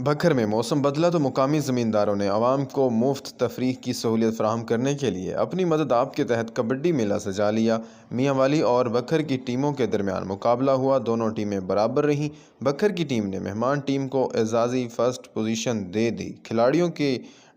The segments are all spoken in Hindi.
बखर में मौसम बदला तो मुकामी ज़मींदारों ने अवाम को मुफ्त तफरीह की सहूलियत फराहम करने के लिए अपनी मदद आप के तहत कबड्डी मेला सजा लिया। मियाँ वाली और बखर की टीमों के दरमियान मुकाबला हुआ। दोनों टीमें बराबर रहीं। बखर की टीम ने मेहमान टीम को एजाज़ी फर्स्ट पोजीशन दे दी। खिलाड़ियों के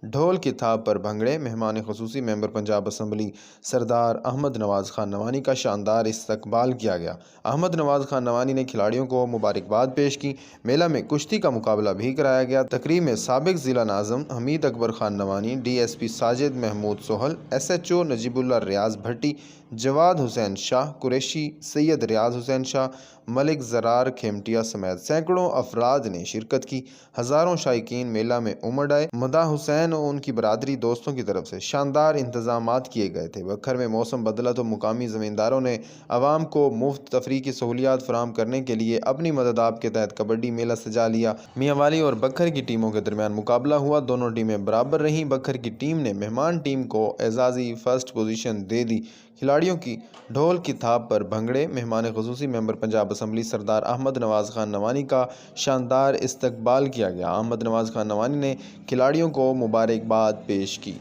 ढोल की थाप पर भंगड़े। मेहमान ख़ुसूसी मेंबर पंजाब असम्बली सरदार अहमद नवाज़ खान नवानी का शानदार इस्तकबाल किया गया। अहमद नवाज़ खान नवानी ने खिलाड़ियों को मुबारकबाद पेश की। मेला में कुश्ती का मुकाबला भी कराया गया। तकरीब में साबिक ज़िला नाज़िम हमीद अकबर खान नवानी, DSP साजिद महमूद सोहल, SHO नजीबुल्लाह रियाज भट्टी, जवाद हुसैन शाह कुरैशी, सैयद रियाज हुसैन शाह, मलिक ज़रार खेमटिया समेत सैकड़ों अफराद ने शिरकत की। हज़ारों शायकीन मेला में उमड़ आए। मदा हुसैन और उनकी बरादरी दोस्तों की तरफ से शानदार इंतजामात किए गए थे। बखर में मौसम बदला तो मुकामी ज़मींदारों ने अवाम को मुफ्त तफरीह की सहूलियात फराहम करने के लिए अपनी मदद आप के तहत कबड्डी मेला सजा लिया। मियाँ वाली और बखर की टीमों के दरमियान मुकाबला हुआ। दोनों टीमें बराबर रहीं। बखर की टीम ने मेहमान टीम को एजाज़ी फर्स्ट पोजीशन दे दी। खिलाड़ियों की ढोल की थाप पर भंगड़े। मेहमान ख़ुसूसी मेंबर पंजाब असम्बली सरदार अहमद नवाज़ खान नवानी का शानदार इस्तकबाल किया गया। अहमद नवाज़ खान नवानी ने खिलाड़ियों को मुबारकबाद पेश की।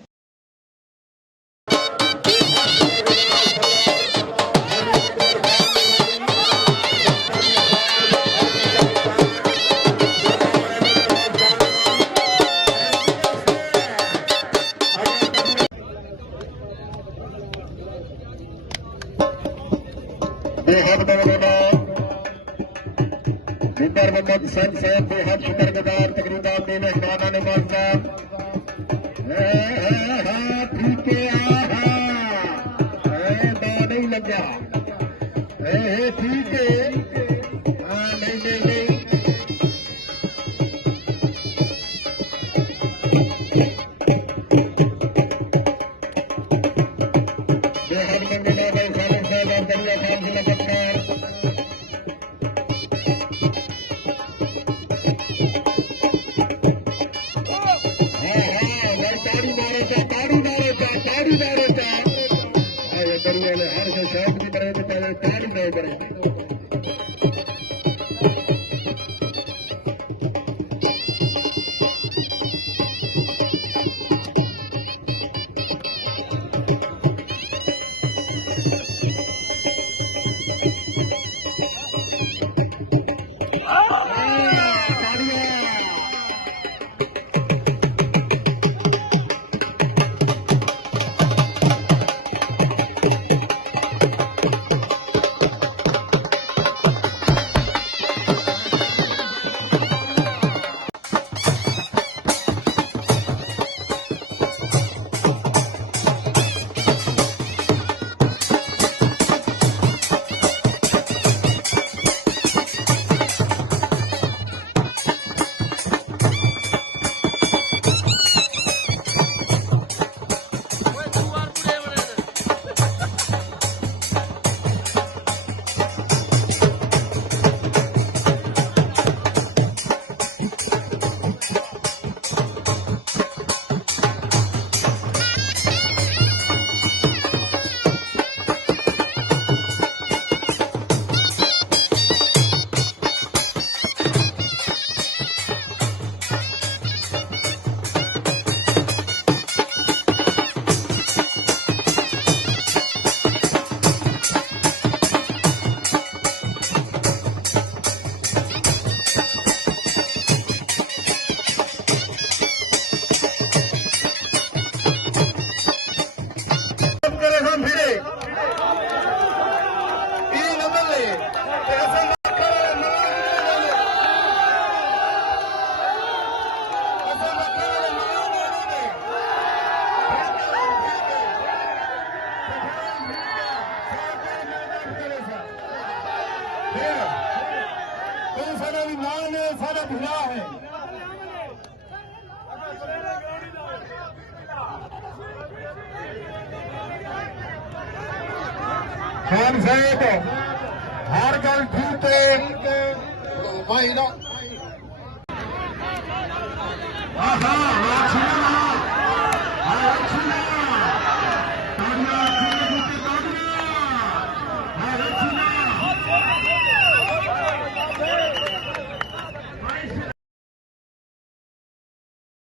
बेहद मौलाना जिंदर मोहम्मद सन साहब बेहद शुक्रगुजार तकरीबन के मेहमाना ने मानता ठीक है नहीं लगा ठीक है नहीं बेहद मंजिला भाई खालिद साहब और दरिया खान जिला पटकार ताड़ी मारे दरिया ने हर से शौक भी करे तो पहले ताड़ी नहीं करे। सारा भिड़ा है खान साहब हर गल ठीक है भाई ना